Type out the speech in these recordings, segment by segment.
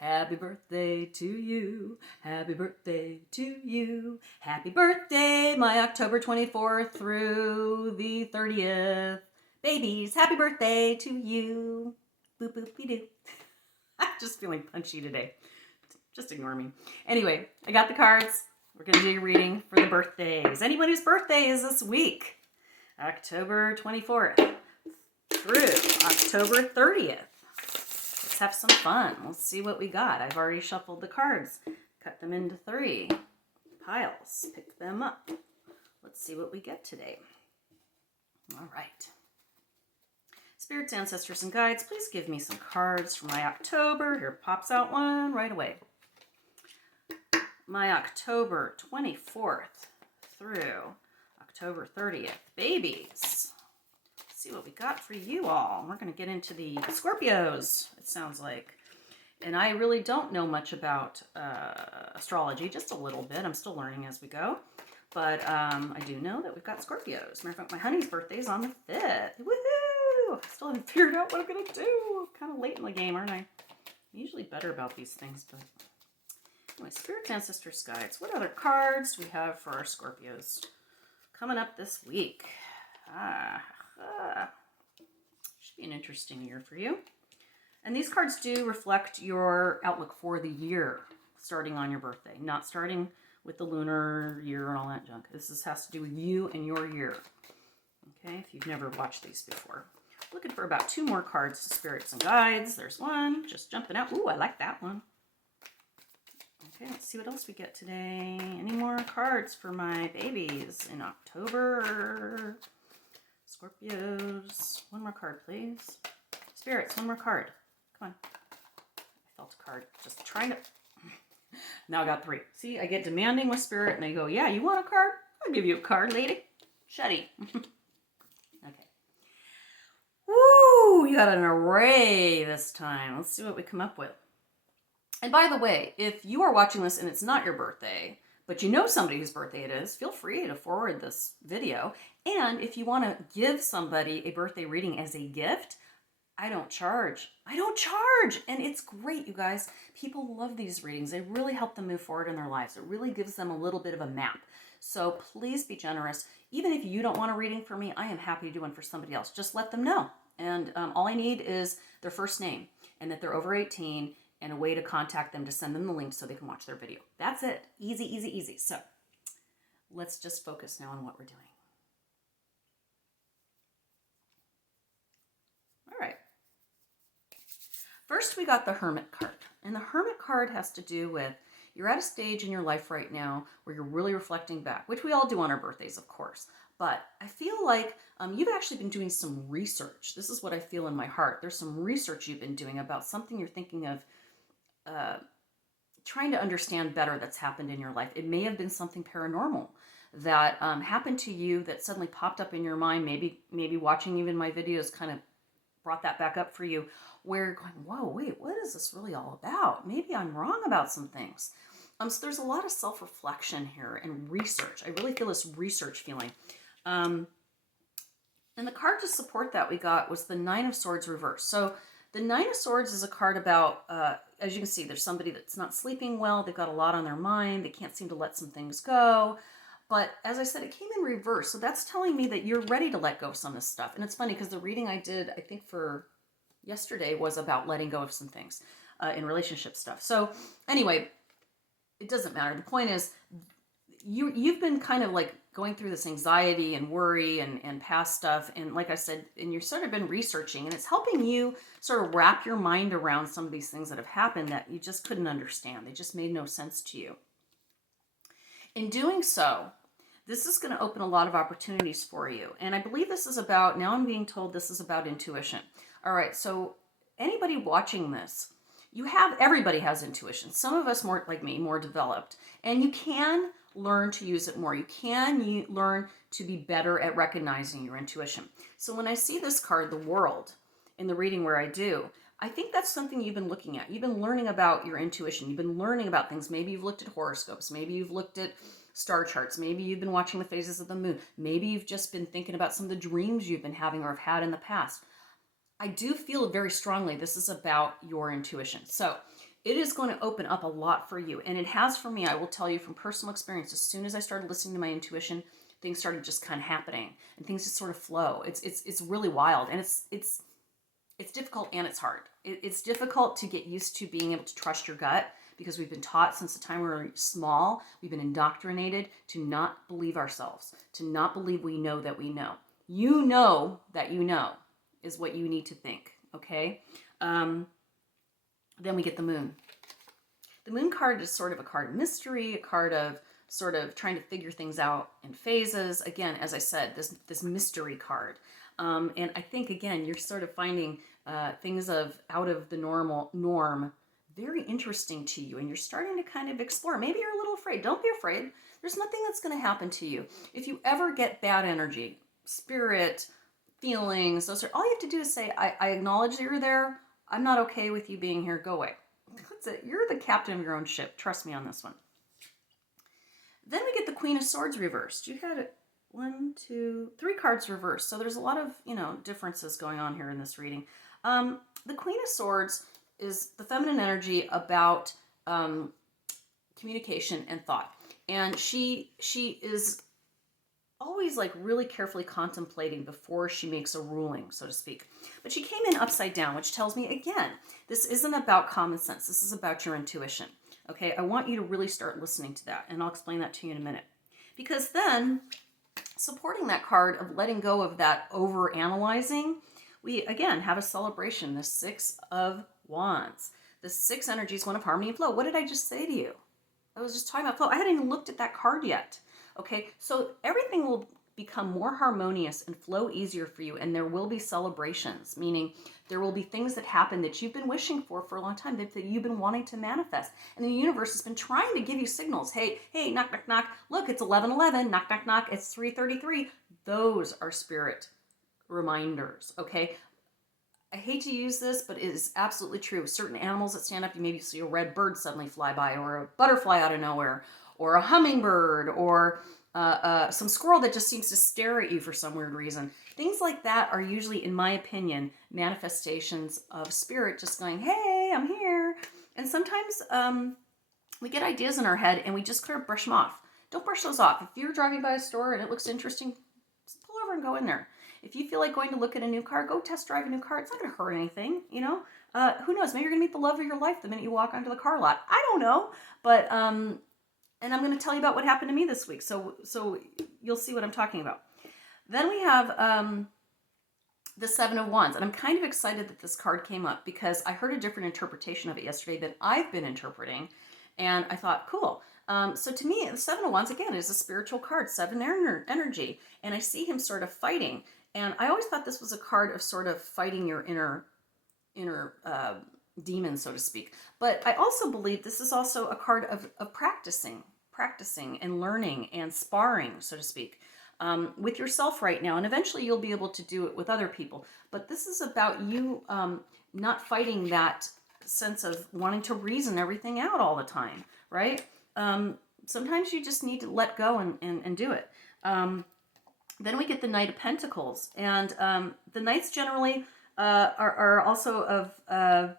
Happy birthday to you. Happy birthday to you. Happy birthday, my October 24th through the 30th. Babies, happy birthday to you. Boop, boop, be doo. I'm just feeling punchy today. Just ignore me. Anyway, I got the cards. We're going to do your reading for the birthdays. Anybody whose birthday is this week, October 24th through October 30th. Let's have some fun. Let's see what we got. I've already shuffled the cards, cut them into 3 piles, pick them up. Let's see what we get today. All right. Spirits, ancestors, and guides, please give me some cards for my October. Here pops out one right away. My October 24th through October 30th. Babies. Let's see what we got for you all. We're going to get into the Scorpios, it sounds like. And I really don't know much about astrology, just a little bit. I'm still learning as we go. But I do know that we've got Scorpios. Matter of fact, my honey's birthday is on the 5th. Woohoo! I still haven't figured out what I'm going to do. Kind of late in the game, aren't I? I'm usually better about these things, but... Anyway, Spirits, Ancestors, Guides. What other cards do we have for our Scorpios coming up this week? Should be an interesting year for you. And these cards do reflect your outlook for the year, starting on your birthday, not starting with the lunar year and all that junk. This has to do with you and your year. Okay, if you've never watched these before. Looking for about 2 more cards, Spirits and Guides. There's one, just jumping out. Ooh, I like that one. Okay, let's see what else we get today. Any more cards for my babies in October? Scorpios. One more card, please. Spirits, one more card. Come on. I felt a card. Just trying to... Now I got 3. See, I get demanding with Spirit, and they go, yeah, you want a card? I'll give you a card, lady. Shutty. Okay. Woo! You got an array this time. Let's see what we come up with. And by the way, if you are watching this and it's not your birthday, but you know somebody whose birthday it is, feel free to forward this video. And if you want to give somebody a birthday reading as a gift, I don't charge. I don't charge. And it's great, you guys. People love these readings. They really help them move forward in their lives. It really gives them a little bit of a map. So please be generous. Even if you don't want a reading for me, I am happy to do one for somebody else. Just let them know. And all I need is their first name and that they're over 18 and a way to contact them to send them the link so they can watch their video. That's it. Easy, easy, easy. So let's just focus now on what we're doing. All right. First, we got the Hermit card. And the Hermit card has to do with you're at a stage in your life right now where you're really reflecting back, which we all do on our birthdays, of course. But I feel like you've actually been doing some research. This is what I feel in my heart. There's some research you've been doing about something you're thinking of trying to understand better that's happened in your life. It may have been something paranormal that happened to you that suddenly popped up in your mind. Maybe watching even my videos kind of brought that back up for you, where you're going, whoa, wait, what is this really all about? Maybe I'm wrong about some things. So there's a lot of self-reflection here and research. I really feel this research feeling. And the card to support that we got was the 9 of Swords reversed. So the 9 of Swords is a card about, as you can see, there's somebody that's not sleeping well. They've got a lot on their mind. They can't seem to let some things go. But as I said, it came in reverse. So that's telling me that you're ready to let go of some of this stuff. And it's funny because the reading I did, I think for yesterday, was about letting go of some things in relationship stuff. So anyway, it doesn't matter. The point is, you've been kind of like going through this anxiety and worry and past stuff. And like I said, and you've sort of been researching, and it's helping you sort of wrap your mind around some of these things that have happened that you just couldn't understand. They just made no sense to you. In doing so, this is going to open a lot of opportunities for you. And I believe this is about, now I'm being told this is about intuition. All right, so anybody watching this, everybody has intuition. Some of us, more like me, more developed. And you can learn to use it more. You can learn to be better at recognizing your intuition. So when I see this card, the World, in the reading where I do, I think that's something you've been looking at. You've been learning about your intuition. You've been learning about things. Maybe you've looked at horoscopes. Maybe you've looked at star charts. Maybe you've been watching the phases of the moon. Maybe you've just been thinking about some of the dreams you've been having or have had in the past. I do feel very strongly this is about your intuition. So it is going to open up a lot for you. And it has for me. I will tell you from personal experience, as soon as I started listening to my intuition, things started just kind of happening and things just sort of flow. It's really wild, and it's difficult and it's hard. It's difficult to get used to being able to trust your gut, because we've been taught since the time we were small, we've been indoctrinated to not believe ourselves, to not believe we know that we know. You know that you know is what you need to think, okay? Then we get the moon. The moon card is sort of a card of mystery, a card of sort of trying to figure things out in phases. Again, as I said, this mystery card. And I think, again, you're sort of finding things out of the norm very interesting to you, and you're starting to kind of explore. Maybe you're a little afraid. Don't be afraid. There's nothing that's going to happen to you. If you ever get bad energy, spirit, feelings, those are all you have to do is say, I acknowledge that you're there. I'm not okay with you being here. Go away. That's it. You're the captain of your own ship. Trust me on this one. Then we get the Queen of Swords reversed. You had 3 cards reversed. So there's a lot of, differences going on here in this reading. The Queen of Swords is the feminine energy about communication and thought. And she is always like really carefully contemplating before she makes a ruling, so to speak. But she came in upside down, which tells me, again, this isn't about common sense. This is about your intuition. Okay, I want you to really start listening to that, and I'll explain that to you in a minute. Because then, supporting that card of letting go of that over-analyzing, we, again, have a celebration, the 6 of Wands. The 6 energy is one of harmony and flow. What did I just say to you? I was just talking about flow. I hadn't even looked at that card yet. Okay, so everything will become more harmonious and flow easier for you, and there will be celebrations, meaning there will be things that happen that you've been wishing for a long time, that you've been wanting to manifest. And the universe has been trying to give you signals. Hey, knock, knock, knock. Look, it's 11:11. Knock, knock, knock. It's 3:33. Those are spirit reminders, okay? I hate to use this, but it is absolutely true. Certain animals that stand up, you maybe see a red bird suddenly fly by, or a butterfly out of nowhere, or a hummingbird, or some squirrel that just seems to stare at you for some weird reason. Things like that are usually, in my opinion, manifestations of spirit just going, hey, I'm here. And sometimes we get ideas in our head and we just kind of brush them off. Don't brush those off. If you're driving by a store and it looks interesting, just pull over and go in there. If you feel like going to look at a new car, go test drive a new car. It's not going to hurt anything, Who knows? Maybe you're going to meet the love of your life the minute you walk onto the car lot. I don't know. But, and I'm going to tell you about what happened to me this week. So you'll see what I'm talking about. Then we have the 7 of Wands. And I'm kind of excited that this card came up because I heard a different interpretation of it yesterday that I've been interpreting. And I thought, cool. So to me, the 7 of Wands, again, is a spiritual card, 7 energy. And I see him sort of fighting. And I always thought this was a card of sort of fighting your inner demon, so to speak. But I also believe this is also a card of practicing and learning and sparring, so to speak, with yourself right now. And eventually you'll be able to do it with other people. But this is about you not fighting that sense of wanting to reason everything out all the time, right? Sometimes you just need to let go and do it. Then we get the Knight of Pentacles. And the Knights generally are also of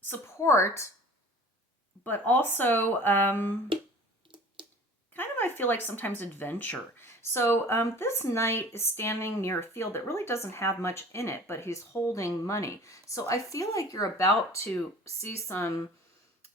support, but also kind of, I feel like sometimes adventure. So this knight is standing near a field that really doesn't have much in it, but he's holding money. So I feel like you're about to see some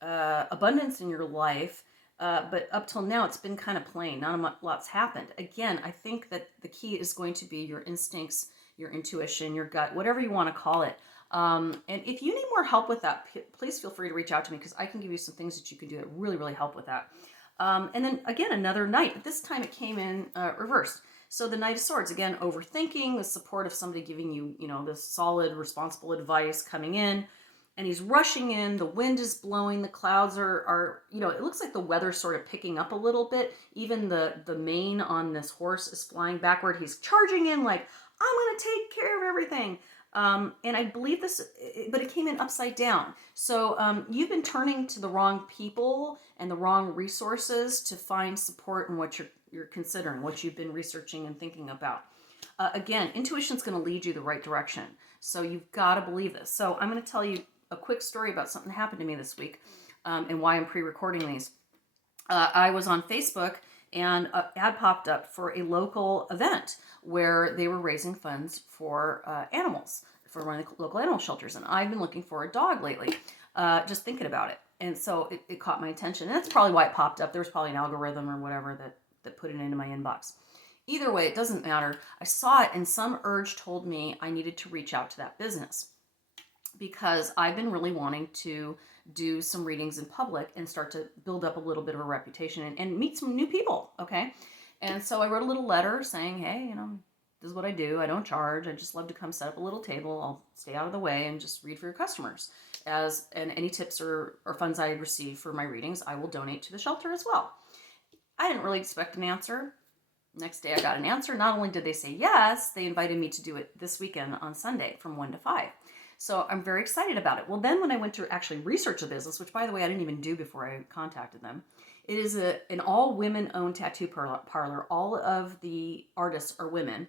abundance in your life, but up till now it's been kind of plain. Not a lot's happened. Again, I think that the key is going to be your instincts, your intuition, your gut, whatever you want to call it. And if you need more help with that, please feel free to reach out to me because I can give you some things that you can do that really, really help with that. And then again, another knight, but this time it came in reversed. So the Knight of Swords, again, overthinking, the support of somebody giving you, this solid, responsible advice coming in. And he's rushing in, the wind is blowing, the clouds are it looks like the weather's sort of picking up a little bit. Even the mane on this horse is flying backward. He's charging in like, I'm going to take care of everything. And I believe this, but it came in upside down. So you've been turning to the wrong people and the wrong resources to find support in what you're considering, what you've been researching and thinking about. Again, intuition's going to lead you the right direction. So you've got to believe this. So I'm going to tell you a quick story about something that happened to me this week, and why I'm pre-recording these. I was on Facebook and an ad popped up for a local event where they were raising funds for animals, for one of the local animal shelters. And I've been looking for a dog lately, just thinking about it. And so it caught my attention. And that's probably why it popped up. There was probably an algorithm or whatever that put it into my inbox. Either way, it doesn't matter. I saw it and some urge told me I needed to reach out to that business because I've been really wanting to do some readings in public and start to build up a little bit of a reputation and meet some new people, okay? And so I wrote a little letter saying, hey, this is what I do. I don't charge. I just love to come set up a little table. I'll stay out of the way and just read for your customers. And any tips or funds I receive for my readings, I will donate to the shelter as well. I didn't really expect an answer. Next day I got an answer. Not only did they say yes, they invited me to do it this weekend on Sunday from 1 to 5. So I'm very excited about it. Well, then when I went to actually research the business, which by the way, I didn't even do before I contacted them, it is an all women-owned tattoo parlor. All of the artists are women,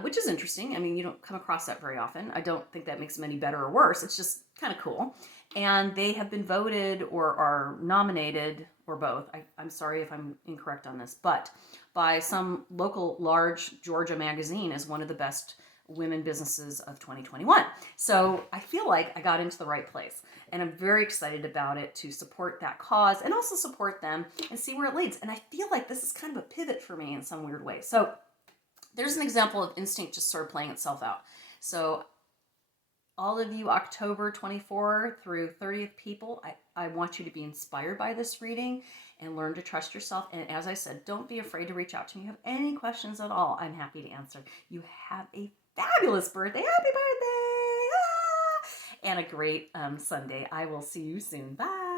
which is interesting. I mean, you don't come across that very often. I don't think that makes them any better or worse. It's just kind of cool. And they have been voted or are nominated, or both. I'm sorry if I'm incorrect on this, but by some local large Georgia magazine as one of the best women businesses of 2021. So I feel like I got into the right place and I'm very excited about it to support that cause and also support them and see where it leads. And I feel like this is kind of a pivot for me in some weird way. So there's an example of instinct just sort of playing itself out. So all of you October 24 through 30th people, I want you to be inspired by this reading and learn to trust yourself. And as I said, don't be afraid to reach out to me. If you have any questions at all, I'm happy to answer. You have a fabulous birthday. Happy birthday! Ah! And a great Sunday. I will see you soon. Bye.